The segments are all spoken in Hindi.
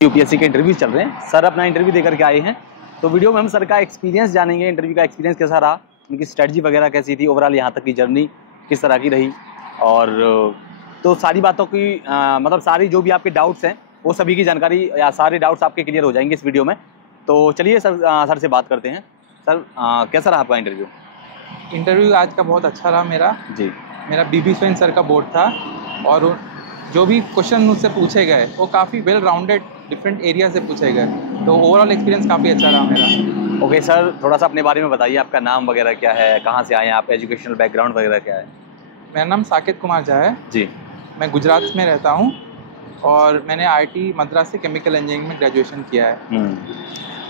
यूपीएससी के इंटरव्यू चल रहे हैं। सर अपना इंटरव्यू देकर के आए हैं, तो वीडियो में हम सर का एक्सपीरियंस जानेंगे। इंटरव्यू का एक्सपीरियंस कैसा रहा, उनकी स्ट्रेटजी वगैरह कैसी थी, ओवरऑल यहाँ तक की जर्नी किस तरह की रही, और तो सारी बातों की मतलब सारी जो भी आपके डाउट्स हैं वो सभी की जानकारी या सारे डाउट्स आपके क्लियर हो जाएंगे इस वीडियो में। तो चलिए सर से बात करते हैं। सर कैसा रहा आपका इंटरव्यू? इंटरव्यू आज का बहुत अच्छा रहा मेरा। जी, मेरा बीबी स्वयं सर का बोर्ड था और जो भी क्वेश्चन मुझसे पूछे गए वो काफ़ी वेल राउंडेड डिफरेंट एरिया से पूछे गए, तो ओवरऑल एक्सपीरियंस काफ़ी अच्छा रहा मेरा। ओके सर, थोड़ा सा अपने बारे में बताइए। आपका नाम वगैरह क्या है, कहाँ से आए हैं आप, एजुकेशनल बैकग्राउंड वगैरह क्या है? मेरा नाम साकेत कुमार झा है जी। मैं गुजरात में रहता हूँ और मैंने आईआईटी मद्रास से केमिकल इंजीनियरिंग में ग्रेजुएशन किया है।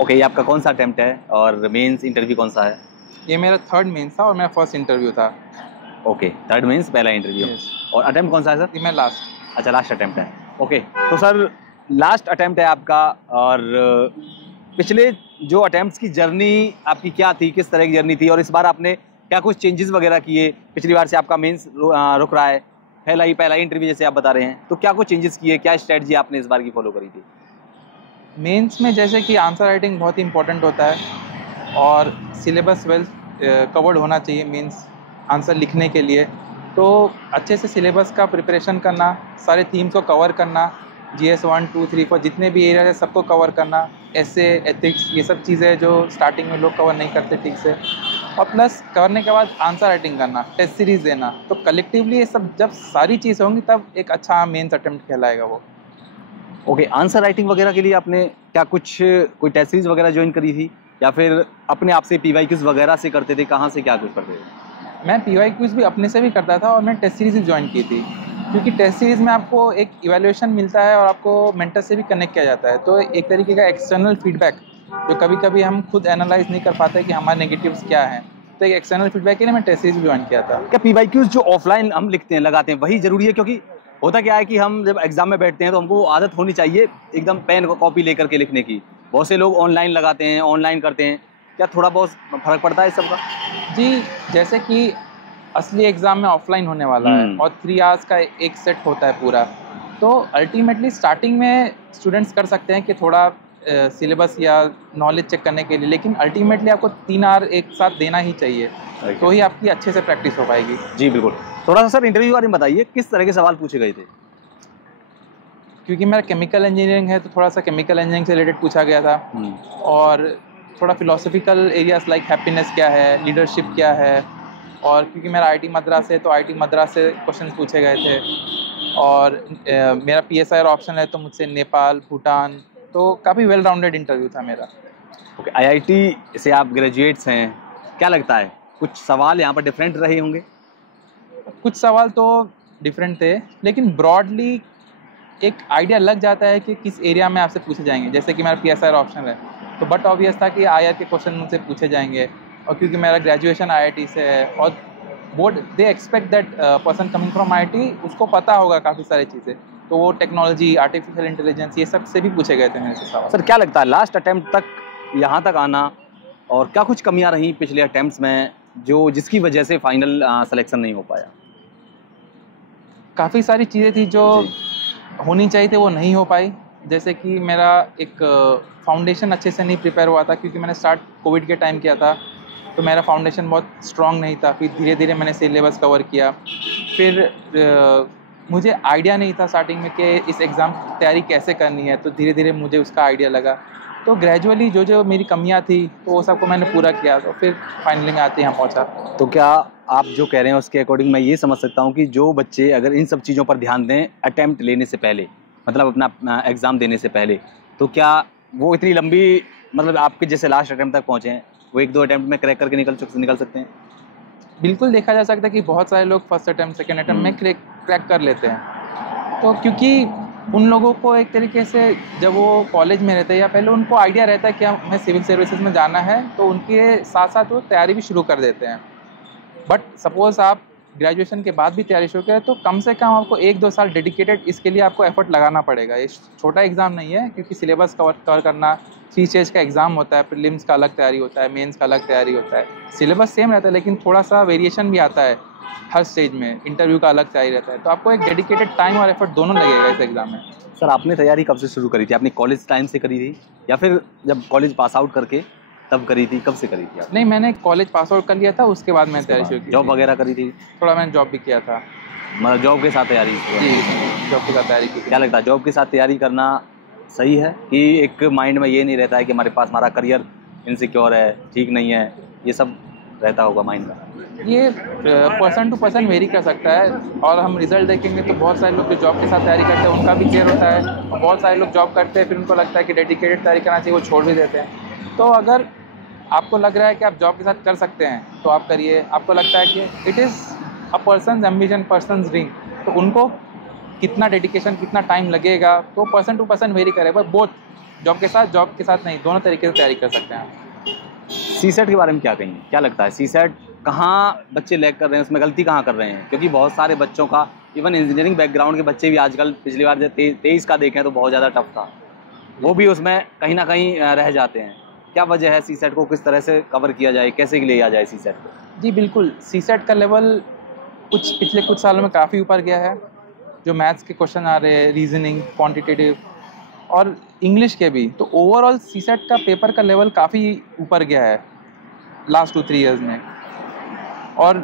ओके, ये आपका कौन सा अटेम्प्ट है और मेंस इंटरव्यू कौन सा है? ये मेरा थर्ड मेंस था और मेरा फर्स्ट इंटरव्यू था। ओके, थर्ड मेंस पहला इंटरव्यू। और अटेम्प्ट कौन सा है सर? ये मैं लास्ट। अच्छा, लास्ट अटेम्प्ट है। ओके, तो सर लास्ट अटेम्प्ट है आपका, और पिछले जो अटेम्प्ट्स की जर्नी आपकी क्या थी, किस तरह की जर्नी थी, और इस बार आपने क्या कुछ चेंजेस वगैरह किए? पिछली बार से आपका मेंस रुक रहा है, पहला ही इंटरव्यू जैसे आप बता रहे हैं, तो क्या कुछ चेंजेस किए, क्या स्ट्रेटजी आपने इस बार की फॉलो करी थी? मेंस में जैसे कि आंसर राइटिंग बहुत ही इंपॉर्टेंट होता है और सिलेबस वेल कवर्ड होना चाहिए मीन्स आंसर लिखने के लिए। तो अच्छे से सिलेबस का प्रिपरेशन करना, सारे थीम्स को कवर करना, GS 1 2 3 4 जितने भी एरिया है सबको कवर करना, ऐसे एथिक्स ये सब चीज़ें जो स्टार्टिंग में लोग कवर नहीं करते ठीक से, और प्लस करने के बाद आंसर राइटिंग करना, टेस्ट सीरीज देना। तो कलेक्टिवली ये सब जब सारी चीज़ें होंगी तब एक अच्छा मेंस अटेम्प्ट कहलाएगा वो। ओके, आंसर राइटिंग वगैरह के लिए आपने क्या कोई टेस्ट सीरीज वगैरह ज्वाइन करी थी, या फिर अपने आप से PY क्विज वगैरह से करते थे? कहाँ से क्या कुछ करते थे? मैं PY क्विज भी अपने से भी करता था और मैंने टेस्ट सीरीज भी ज्वाइन की थी, क्योंकि टेस्ट सीरीज़ में आपको एक इवैल्यूएशन मिलता है और आपको मेंटर से भी कनेक्ट किया जाता है। तो एक तरीके का एक्सटर्नल फीडबैक जो कभी कभी हम खुद एनालाइज नहीं कर पाते कि हमारे नेगेटिव्स क्या हैं, तो एक एक्सटर्नल फीडबैक के लिए मैं टेस्ट सीरीज भी ज्वाइन किया था। क्या PY क्विज जो ऑफलाइन हम लिखते हैं, लगाते हैं, वही ज़रूरी है? क्योंकि होता क्या है कि हम जब एग्जाम में बैठते हैं तो हमको आदत होनी चाहिए एकदम पेन कॉपी लेकर के लिखने की। बहुत से लोग ऑनलाइन लगाते हैं, ऑनलाइन करते हैं, क्या थोड़ा बहुत फर्क पड़ता है इस सब का? जी, जैसे कि असली एग्ज़ाम में ऑफलाइन होने वाला है और 3 आवर्स का एक सेट होता है पूरा, तो अल्टीमेटली स्टार्टिंग में स्टूडेंट्स कर सकते हैं कि थोड़ा सिलेबस या नॉलेज चेक करने के लिए, लेकिन अल्टीमेटली आपको 3 आवर एक साथ देना ही चाहिए, तो ही आपकी अच्छे से प्रैक्टिस हो पाएगी। जी बिल्कुल। थोड़ा सा सर इंटरव्यू के बारे में बताइए, किस तरह के सवाल पूछे गए थे? क्योंकि मेरा केमिकल इंजीनियरिंग है तो थोड़ा सा केमिकल इंजीनियरिंग से रिलेटेड पूछा गया था, और थोड़ा फिलोसफिकल एरियाज लाइक हैप्पीनेस क्या है, लीडरशिप क्या है, और क्योंकि मेरा IIT मद्रास है तो IIT मद्रास से क्वेश्चन पूछे गए थे, और मेरा PSIR ऑप्शन है तो मुझसे नेपाल, भूटान, तो काफ़ी वेल राउंडेड इंटरव्यू था मेरा। ओके, IIT से आप ग्रेजुएट्स हैं, क्या लगता है कुछ सवाल यहाँ पर डिफरेंट रहे होंगे? कुछ सवाल तो डिफरेंट थे, लेकिन ब्रॉडली एक आइडिया लग जाता है कि किस एरिया में आपसे पूछे जाएंगे। जैसे कि मेरा PSIR ऑप्शन है तो बट ऑब्वियस था कि IR के क्वेश्चन मुझसे पूछे जाएंगे, और क्योंकि मेरा ग्रेजुएशन IIT से है और board they expect that person coming from IIT उसको पता होगा काफ़ी सारी चीज़ें, तो वो टेक्नोलॉजी, आर्टिफिशियल इंटेलिजेंस ये सब से भी पूछे गए थे मेरे से सवाल। सर क्या लगता है लास्ट अटेम्प्ट तक यहाँ तक आना, और क्या कुछ कमियाँ रहीं पिछले अटेम्प्ट्स में जिसकी वजह से फाइनल सिलेक्शन नहीं हो पाया? काफ़ी सारी चीज़ें थी जो होनी चाहिए थे वो नहीं हो पाई। जैसे कि मेरा एक फाउंडेशन अच्छे से नहीं प्रिपेयर हुआ था, क्योंकि मैंने स्टार्ट कोविड के टाइम किया था, तो मेरा फाउंडेशन बहुत स्ट्रॉन्ग नहीं था। फिर धीरे धीरे मैंने सिलेबस कवर किया, फिर मुझे आइडिया नहीं था स्टार्टिंग में कि इस एग्ज़ाम की तैयारी कैसे करनी है, तो धीरे धीरे मुझे उसका आइडिया लगा। तो ग्रेजुअली जो जो मेरी कमियां थी तो वो सबको मैंने पूरा किया, तो फिर फाइनली में आते यहाँ पहुँचा। तो क्या आप जो कह रहे हैं उसके अकॉर्डिंग मैं ये समझ सकता हूँ कि जो बच्चे अगर इन सब चीज़ों पर ध्यान दें अटेम्प्ट लेने से पहले, मतलब अपना एग्ज़ाम देने से पहले, तो क्या वो इतनी लंबी, मतलब आपके जैसे लास्ट अटेम्प्ट तक पहुँचे हैं, वो 1-2 अटेम्प्ट में क्रैक करके निकल सकते हैं? बिल्कुल देखा जा सकता है कि बहुत सारे लोग फर्स्ट अटेम्प्ट, सेकेंड अटेम्प्ट में क्रैक कर लेते हैं। तो क्योंकि उन लोगों को एक तरीके से जब वो कॉलेज में रहते हैं या पहले उनको आइडिया रहता है कि हमें सिविल सर्विसेज में जाना है, तो उनके साथ साथ वो तैयारी भी शुरू कर देते हैं। बट सपोज़ आप ग्रेजुएशन के बाद भी तैयारी शुरू करें तो कम से कम आपको 1-2 साल डेडिकेटेड इसके लिए आपको एफर्ट लगाना पड़ेगा। ये छोटा एग्ज़ाम नहीं है, क्योंकि सिलेबस कवर करना, 3 स्टेज का एग्ज़ाम होता है, प्रीलिम्स का अलग तैयारी होता है, मेंस का अलग तैयारी होता है। सिलेबस सेम रहता है लेकिन थोड़ा सा वेरिएशन भी आता है हर स्टेज में, इंटरव्यू का अलग तैयारी रहता है, तो आपको एक डेडिकेटेड टाइम और एफर्ट दोनों लगेगा इस एग्ज़ाम में। सर आपने तैयारी कब से शुरू करी थी? आपने कॉलेज टाइम से करी थी या फिर जब कॉलेज पास आउट करके तब करी थी? कब से करी थी आप? नहीं, मैंने कॉलेज पास आउट कर लिया था, उसके बाद मैंने तैयारी शुरू की। जॉब वगैरह करी थी? थोड़ा मैंने जॉब भी किया था। मतलब जॉब के साथ तैयारी? जी, जॉब के साथ तैयारी की। क्या लगता है जॉब के साथ तैयारी करना सही है कि एक माइंड में ये नहीं रहता है कि हमारे पास हमारा करियर इनसिक्योर है, ठीक नहीं है, ये सब रहता होगा माइंड में? ये पर्सन टू पर्सन वेरी कर सकता है, और हम रिजल्ट देखेंगे तो बहुत सारे लोग जो जॉब के साथ तैयारी करते हैं उनका भी क्लियर होता है, और बहुत सारे लोग जॉब करते हैं फिर उनको लगता है कि डेडिकेटेड तैयारी करना चाहिए, वो छोड़ भी देते हैं। तो अगर आपको लग रहा है कि आप जॉब के साथ कर सकते हैं तो आप करिए। आपको लगता है कि it is a person's ambition, persons dream, तो उनको कितना डेडिकेशन, कितना टाइम लगेगा, तो पर्सन टू पर्सन वेरी करे। बट बोथ जॉब के साथ नहीं, दोनों तरीके से तैयारी कर सकते हैं। सीसेट के बारे में क्या कहेंगे? क्या लगता है सीसेट कहाँ बच्चे लैग कर रहे हैं, उसमें गलती कहाँ कर रहे हैं? क्योंकि बहुत सारे बच्चों का, इवन इंजीनियरिंग बैकग्राउंड के बच्चे भी आजकल, पिछली बार जब 23 का देखें तो बहुत ज़्यादा टफ था, वो भी उसमें कहीं ना कहीं रह जाते हैं। क्या वजह है? सीसेट को किस तरह से कवर किया जाए, कैसे लिया जाए सीसेट को? जी बिल्कुल, सीसेट का लेवल पिछले कुछ सालों में काफ़ी ऊपर गया है। जो मैथ्स के क्वेश्चन आ रहे हैं, रीजनिंग, क्वांटिटेटिव और इंग्लिश के भी, तो ओवरऑल सीसेट का पेपर का लेवल काफ़ी ऊपर गया है लास्ट 2-3 ईयर्स में। और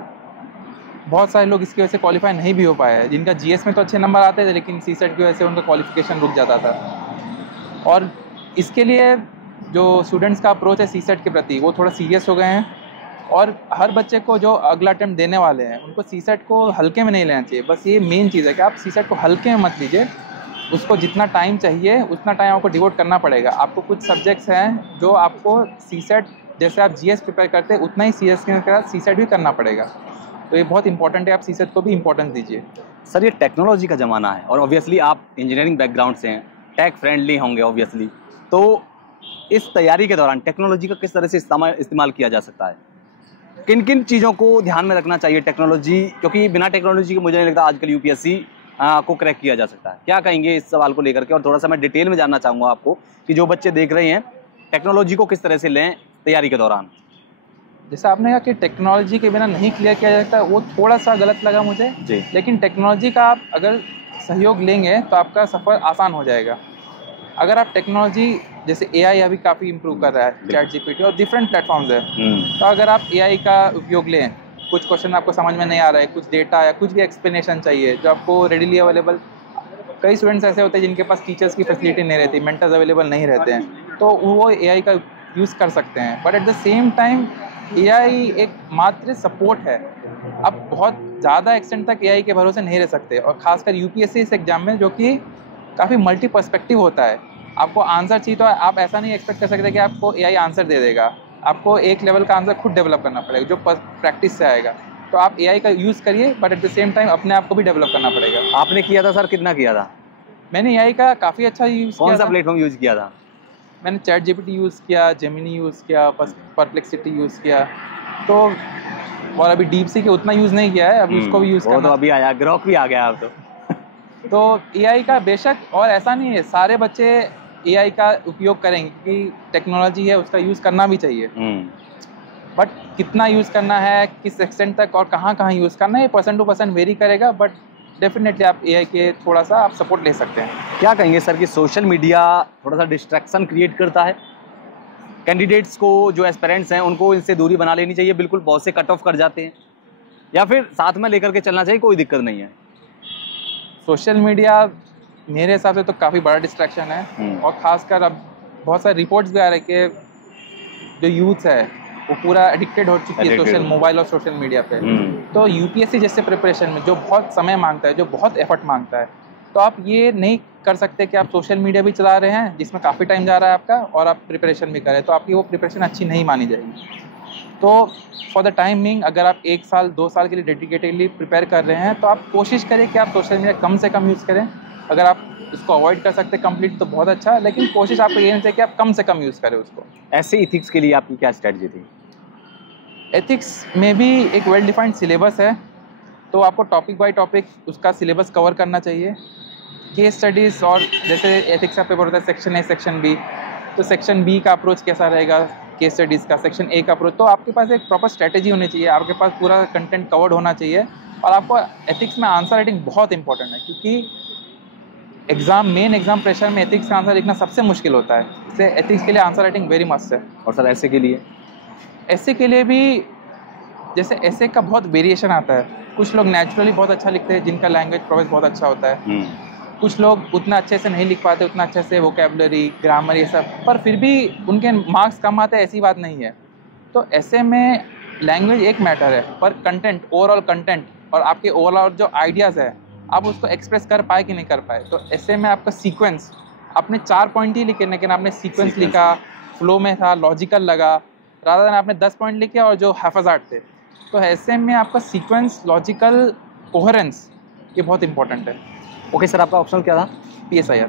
बहुत सारे लोग इसकी वजह से क्वालिफाई नहीं भी हो पाए हैं, जिनका जीएस में तो अच्छे नंबर आते थे लेकिन सीसेट की वजह से उनका क्वालिफिकेशन रुक जाता था। और इसके लिए जो स्टूडेंट्स का अप्रोच है सीसेट के प्रति, वो थोड़ा सीरियस हो गए हैं, और हर बच्चे को जो अगला अटेम्प्ट देने वाले हैं उनको सीसेट को हल्के में नहीं लेना चाहिए। बस ये मेन चीज़ है कि आप सीसेट को हल्के में मत लीजिए, उसको जितना टाइम चाहिए उतना टाइम आपको डिवोट करना पड़ेगा। आपको कुछ सब्जेक्ट्स हैं जो आपको सीसेट, जैसे आप जीएस प्रिपेयर करते हैं उतना ही सीएस के साथ सीसेट भी करना पड़ेगा। तो ये बहुत इंपॉर्टेंट है, आप सीसेट को भी इंपॉर्टेंस दीजिए। सर ये टेक्नोलॉजी का ज़माना है और ऑब्वियसली आप इंजीनियरिंग बैकग्राउंड से हैं, टेक फ्रेंडली होंगे ऑब्वियसली, तो इस तैयारी के दौरान टेक्नोलॉजी का किस तरह से इस्तेमाल किया जा सकता है? किन किन चीज़ों को ध्यान में रखना चाहिए टेक्नोलॉजी, क्योंकि बिना टेक्नोलॉजी के मुझे नहीं लगता आजकल यूपीएससी को क्रैक किया जा सकता है। क्या कहेंगे इस सवाल को लेकर के? और थोड़ा सा मैं डिटेल में जानना चाहूँगा आपको कि जो बच्चे देख रहे हैं टेक्नोलॉजी को किस तरह से लें तैयारी के दौरान। जैसे आपने कहा कि टेक्नोलॉजी के बिना नहीं क्लियर किया जा सकता, वो थोड़ा सा गलत लगा मुझे जी। लेकिन टेक्नोलॉजी का आप अगर सहयोग लेंगे तो आपका सफ़र आसान हो जाएगा। अगर आप टेक्नोलॉजी, जैसे एआई अभी काफ़ी इम्प्रूव कर रहा है, चैट जीपीटी और डिफरेंट प्लेटफॉर्म्स है, तो अगर आप एआई का उपयोग लें, कुछ क्वेश्चन आपको समझ में नहीं आ रहा है, कुछ डेटा या कुछ भी एक्सप्लेनेशन चाहिए जो आपको रेडिली अवेलेबल, कई स्टूडेंट्स ऐसे होते हैं जिनके पास टीचर्स की फैसिलिटी नहीं रहती, मेंटर्स अवेलेबल नहीं रहते हैं, तो वो एआई का यूज़ कर सकते हैं। But at the same time AI एक मात्र सपोर्ट है, आप बहुत ज़्यादा एक्सटेंट तक एआई के भरोसे नहीं रह सकते, और खासकर यूपीएससी इस एग्जाम में जो कि काफ़ी मल्टी पर्सपेक्टिव होता है। आपको आंसर चाहिए तो आप ऐसा नहीं एक्सपेक्ट कर सकते कि आपको एआई आंसर दे देगा, आपको एक लेवल का आंसर खुद डेवलप करना पड़ेगा जो प्रैक्टिस से आएगा। तो आप एआई का यूज़ करिए, but at the same time अपने आप को भी डेवलप करना पड़ेगा। आपने किया था सर, कितना किया था? मैंने एआई का काफ़ी अच्छा यूज़ किया। कौन सा प्लेटफॉर्म यूज़ किया था? मैंने चैट जीपीटी यूज़ किया, जेमिनी यूज़ किया, परप्लेक्सिटी यूज़ किया, तो और अभी डीप सी के उतना यूज़ नहीं किया है, अभी उसको भी यूज़ करना। तो अभी आया, ग्रॉक भी आ गया अब तो एआई का बेशक, और ऐसा नहीं है सारे बच्चे एआई का उपयोग करेंगे, क्योंकि टेक्नोलॉजी है उसका यूज़ करना भी चाहिए, बट कितना यूज़ करना है, किस एक्सटेंट तक और कहाँ कहाँ यूज़ करना है, ये पर्सन टू पर्सन वेरी करेगा। बट डेफिनेटली आप एआई के थोड़ा सा आप सपोर्ट ले सकते हैं। क्या कहेंगे सर कि सोशल मीडिया थोड़ा सा डिस्ट्रैक्शन क्रिएट करता है कैंडिडेट्स को, जो एस्पिरेंट्स हैं उनको इनसे दूरी बना लेनी चाहिए, बिल्कुल बहुत से कट ऑफ कर जाते हैं, या फिर साथ में लेकर के चलना चाहिए, कोई दिक्कत नहीं है? सोशल मीडिया मेरे हिसाब से तो काफ़ी बड़ा डिस्ट्रैक्शन है, और ख़ासकर अब बहुत सारे रिपोर्ट्स भी आ रहे हैं कि जो यूथ है वो पूरा एडिक्टेड हो चुकी है सोशल मोबाइल और सोशल मीडिया पे। तो यूपीएससी जैसे प्रिपरेशन में जो बहुत समय मांगता है, जो बहुत एफर्ट मांगता है, तो आप ये नहीं कर सकते कि आप सोशल मीडिया भी चला रहे हैं जिसमें काफ़ी टाइम जा रहा है आपका, और आप प्रिपरेशन भी करें, तो आपकी वो प्रिपरेशन अच्छी नहीं मानी जाएगी। तो फॉर द टाइमिंग, अगर आप 1 साल 2 साल के लिए डेडिकेटेडली प्रिपेयर कर रहे हैं तो आप कोशिश करें कि आप सोशल मीडिया कम से कम यूज़ करें। अगर आप इसको अवॉइड कर सकते कंप्लीट तो बहुत अच्छा, लेकिन कोशिश आपको ये नहीं चाहिए कि आप कम से कम यूज़ करें उसको। ऐसे इथिक्स के लिए आपकी क्या स्ट्रेटजी थी? एथिक्स में भी एक वेल डिफाइंड सिलेबस है, तो आपको टॉपिक बाय टॉपिक उसका सिलेबस कवर करना चाहिए। केस स्टडीज़, और जैसे एथिक्स का पेपर होता है सेक्शन ए सेक्शन बी, तो सेक्शन बी का अप्रोच कैसा रहेगा केस स्टडीज़ का, सेक्शन ए का अप्रोच, तो आपके पास एक प्रॉपर स्ट्रेटेजी होनी चाहिए, आपके पास पूरा कंटेंट कवर्ड होना चाहिए। और आपको एथिक्स में आंसर राइटिंग बहुत इंपॉर्टेंट है, क्योंकि मेन एग्जाम प्रेशर में एथिक्स का आंसर लिखना सबसे मुश्किल होता है, इसलिए एथिक्स के लिए आंसर राइटिंग वेरी मस्ट है। और सर ऐसे के लिए? ऐसे के लिए भी जैसे ऐसे का बहुत वेरिएशन आता है, कुछ लोग नेचुरली बहुत अच्छा लिखते हैं जिनका लैंग्वेज प्रोग्रेस बहुत अच्छा होता है, कुछ लोग उतना अच्छे से नहीं लिख पाते, उतना अच्छे से वोकेबलरी, ग्रामर ये सब, पर फिर भी उनके मार्क्स कम आते हैं, ऐसी बात नहीं है। तो ऐसे में लैंग्वेज एक मैटर है, पर कंटेंट, ओवरऑल कंटेंट और आपके ओवरऑल जो आइडियाज़ है आप उसको एक्सप्रेस कर पाए कि नहीं कर पाए। तो ऐसे में आपका सीक्वेंस, आपने 4 पॉइंट ही लिखे लेकिन आपने सीक्वेंस लिखा, फ्लो में था, लॉजिकल लगा, रादर देन आपने 10 पॉइंट लिखे और जो हाफाजात थे। तो ऐसे में आपका सीक्वेंस, लॉजिकल, कोहेरेंस ये बहुत इंपॉर्टेंट है। ओके सर, आपका ऑप्शनल क्या था? PSIR।